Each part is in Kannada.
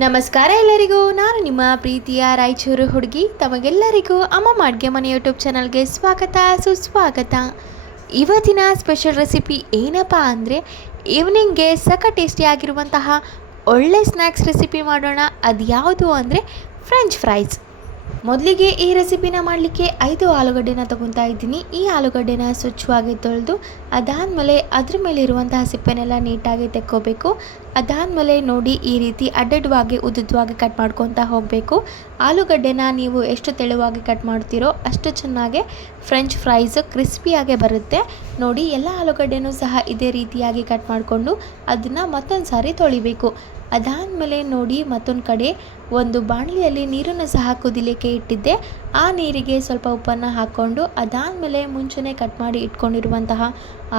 ನಮಸ್ಕಾರ ಎಲ್ಲರಿಗೂ. ನಾನು ನಿಮ್ಮ ಪ್ರೀತಿಯ ರಾಯಚೂರು ಹುಡುಗಿ. ತಮಗೆಲ್ಲರಿಗೂ ಅಮ್ಮ ಅಡುಗೆ ಮನೆ ಯೂಟ್ಯೂಬ್ ಚಾನಲ್ಗೆ ಸ್ವಾಗತ ಸುಸ್ವಾಗತ. ಇವತ್ತಿನ ಸ್ಪೆಷಲ್ ರೆಸಿಪಿ ಏನಪ್ಪ ಅಂದರೆ ಈವ್ನಿಂಗ್ಗೆ ಸಖತ್ ಟೇಸ್ಟಿಯಾಗಿರುವಂತಹ ಒಳ್ಳೆ ಸ್ನ್ಯಾಕ್ಸ್ ರೆಸಿಪಿ ಮಾಡೋಣ. ಅದು ಯಾವುದು ಅಂದರೆ ಫ್ರೆಂಚ್ ಫ್ರೈಸ್. ಮೊದಲಿಗೆ ಈ ರೆಸಿಪಿನ ಮಾಡಲಿಕ್ಕೆ 5 ಆಲೂಗಡ್ಡೆನ ತೊಗೊತಾ ಇದ್ದೀನಿ. ಈ ಆಲೂಗಡ್ಡೆನ ಸ್ವಚ್ಛವಾಗಿ ತೊಳೆದು ಅದಾದಮೇಲೆ ಅದ್ರ ಮೇಲೆ ಇರುವಂತಹ ಸಿಪ್ಪೆನೆಲ್ಲ ನೀಟಾಗಿ ತೆಕ್ಕೋಬೇಕು. ಅದಾದಮೇಲೆ ನೋಡಿ ಈ ರೀತಿ ಅಡ್ಡಡ್ಡವಾಗಿ ಉದ್ದುದ್ದವಾಗಿ ಕಟ್ ಮಾಡ್ಕೊತಾ ಹೋಗಬೇಕು. ಆಲೂಗಡ್ಡೆನ ನೀವು ಎಷ್ಟು ತೆಳುವಾಗಿ ಕಟ್ ಮಾಡ್ತೀರೋ ಅಷ್ಟು ಚೆನ್ನಾಗಿ ಫ್ರೆಂಚ್ ಫ್ರೈಸ್ ಕ್ರಿಸ್ಪಿಯಾಗೆ ಬರುತ್ತೆ. ನೋಡಿ ಎಲ್ಲ ಆಲೂಗಡ್ಡೆನೂ ಸಹ ಇದೇ ರೀತಿಯಾಗಿ ಕಟ್ ಮಾಡಿಕೊಂಡು ಅದನ್ನು ಮತ್ತೊಂದು ಸಾರಿ ತೊಳಿಬೇಕು. ಅದಾದಮೇಲೆ ನೋಡಿ ಮತ್ತೊಂದು ಕಡೆ ಒಂದು ಬಾಣಲಿಯಲ್ಲಿ ನೀರನ್ನು ಸಹ ಕುದಿಲಿಕ್ಕೆ ಇಟ್ಟಿದ್ದೆ. ಆ ನೀರಿಗೆ ಸ್ವಲ್ಪ ಉಪ್ಪನ್ನು ಹಾಕ್ಕೊಂಡು ಅದಾದಮೇಲೆ ಮುಂಚೆನೇ ಕಟ್ ಮಾಡಿ ಇಟ್ಕೊಂಡಿರುವಂತಹ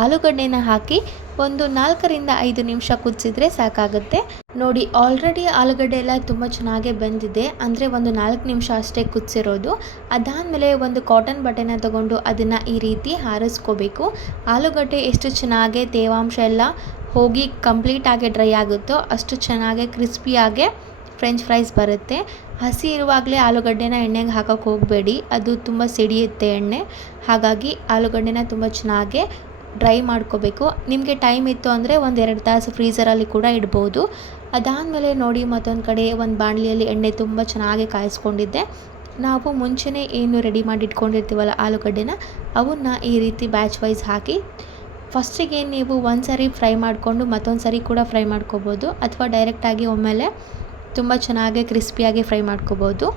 ಆಲೂಗಡ್ಡೆನ ಹಾಕಿ ಒಂದು 4ರಿಂದ 5 ನಿಮಿಷ ಕುದಿಸಿದ್ರೆ ಸಾಕಾಗುತ್ತೆ. ನೋಡಿ ಆಲ್ರೆಡಿ ಆಲೂಗಡ್ಡೆ ಎಲ್ಲ ತುಂಬ ಚೆನ್ನಾಗಿ ಬೆಂದಿದೆ, ಅಂದರೆ ಒಂದು 4 ನಿಮಿಷ ಅಷ್ಟೇ ಕುದಿಸಿರೋದು. ಅದಾದಮೇಲೆ ಒಂದು ಕಾಟನ್ ಬಟ್ಟೆನ ತಗೊಂಡು ಅದನ್ನು ಈ ರೀತಿ ಹಾರಿಸ್ಕೋಬೇಕು. ಆಲೂಗಡ್ಡೆ ಎಷ್ಟು ಚೆನ್ನಾಗಿ ತೇವಾಂಶ ಎಲ್ಲ ಹೋಗಿ ಕಂಪ್ಲೀಟಾಗಿ ಡ್ರೈ ಆಗುತ್ತೋ ಅಷ್ಟು ಚೆನ್ನಾಗಿ ಕ್ರಿಸ್ಪಿಯಾಗೆ ಫ್ರೆಂಚ್ ಫ್ರೈಸ್ ಬರುತ್ತೆ. ಹಸಿ ಇರುವಾಗಲೇ ಆಲೂಗಡ್ಡೆನ ಎಣ್ಣೆಗೆ ಹಾಕೋಕ್ಕೆ ಹೋಗಬೇಡಿ, ಅದು ತುಂಬ ಸಿಡಿಯುತ್ತೆ ಎಣ್ಣೆ. ಹಾಗಾಗಿ ಆಲೂಗಡ್ಡೆನ ತುಂಬ ಚೆನ್ನಾಗಿ ಡ್ರೈ ಮಾಡ್ಕೋಬೇಕು. ನಿಮಗೆ ಟೈಮ್ ಇತ್ತು ಅಂದರೆ 1-2 ತಾಸು ಫ್ರೀಝರಲ್ಲಿ ಕೂಡ ಇಡ್ಬೋದು. ಅದಾದಮೇಲೆ ನೋಡಿ ಮತ್ತೊಂದು ಕಡೆ ಒಂದು ಬಾಣಲಿಯಲ್ಲಿ ಎಣ್ಣೆ ತುಂಬ ಚೆನ್ನಾಗಿ ಕಾಯಿಸ್ಕೊಂಡಿದ್ದೆ. ನಾವು ಮುಂಚೆನೇ ಏನು ರೆಡಿ ಮಾಡಿ ಇಟ್ಕೊಂಡಿರ್ತೀವಲ್ಲ ಆಲೂಗಡ್ಡೆನ, ಅವನ್ನ ಈ ರೀತಿ ಬ್ಯಾಚ್ ವೈಸ್ ಹಾಕಿ ಫಸ್ಟಿಗೆ ನೀವು ಒಂದು ಸಾರಿ ಫ್ರೈ ಮಾಡಿಕೊಂಡು ಮತ್ತೊಂದು ಸಾರಿ ಕೂಡ ಫ್ರೈ ಮಾಡ್ಕೋಬೋದು, ಅಥವಾ ಡೈರೆಕ್ಟಾಗಿ ಒಮ್ಮೆಲೆ ತುಂಬ ಚೆನ್ನಾಗಿ ಕ್ರಿಸ್ಪಿಯಾಗಿ ಫ್ರೈ ಮಾಡ್ಕೋಬೋದು.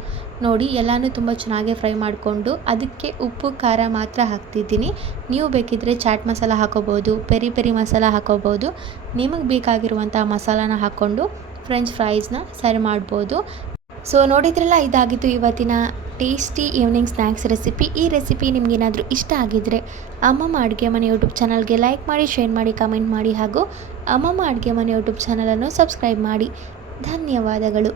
ನೋಡಿ ಎಲ್ಲನೂ ತುಂಬ ಚೆನ್ನಾಗಿ ಫ್ರೈ ಮಾಡಿಕೊಂಡು ಅದಕ್ಕೆ ಉಪ್ಪು ಖಾರ ಮಾತ್ರ ಹಾಕ್ತಿದ್ದೀನಿ. ನೀವು ಬೇಕಿದ್ದರೆ ಚಾಟ್ ಮಸಾಲ ಹಾಕೋಬೋದು, ಪೆರಿ ಪೆರಿ ಮಸಾಲ ಹಾಕೋಬೋದು. ನಿಮಗೆ ಬೇಕಾಗಿರುವಂಥ ಮಸಾಲಾನ ಹಾಕ್ಕೊಂಡು ಫ್ರೆಂಚ್ ಫ್ರೈಸ್ನ ಸರ್ವ್ ಮಾಡ್ಬೋದು. ಸೊ ನೋಡಿದ್ರಲ್ಲ, ಇದಾಗಿತ್ತು ಇವತ್ತಿನ ಟೇಸ್ಟಿ ಈವ್ನಿಂಗ್ ಸ್ನ್ಯಾಕ್ಸ್ ರೆಸಿಪಿ. ಈ ರೆಸಿಪಿ ನಿಮಗೇನಾದರೂ ಇಷ್ಟ ಆಗಿದ್ದರೆ ಅಮ್ಮಮ್ಮ ಅಡುಗೆ ಮನೆ ಯೂಟ್ಯೂಬ್ ಚಾನಲ್ಗೆ ಲೈಕ್ ಮಾಡಿ, ಶೇರ್ ಮಾಡಿ, ಕಮೆಂಟ್ ಮಾಡಿ, ಹಾಗೂ ಅಮ್ಮಮ್ಮ ಅಡುಗೆ ಮನೆ ಯೂಟ್ಯೂಬ್ ಚಾನಲನ್ನು ಸಬ್ಸ್ಕ್ರೈಬ್ ಮಾಡಿ. ಧನ್ಯವಾದಗಳು.